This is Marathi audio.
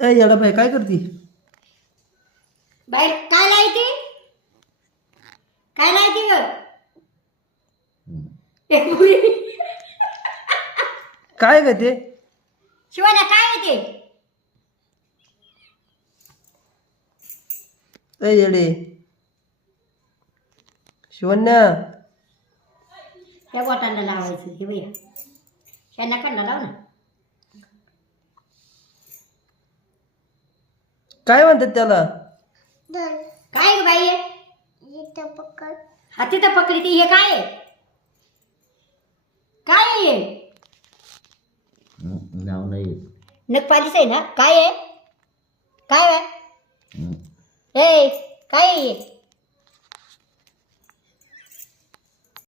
ए येडा बाई काय करती? बाई काय लायती? काय लायती ग? एक मुली. काय ग ते? शिवाना काय आहे ते? ए येडे शिवण्या त्या गोटांना लावायचं हे बाई. त्यांना कडला लाव ना. काय म्हणतात त्याला? काय ग बाई? हा तिथं पकडी ती. हे काय आहे? काय आहे हे? नाव नाही. नखपालीच आहे ना? काय आहे? काय आहे? ए काय आहे हे?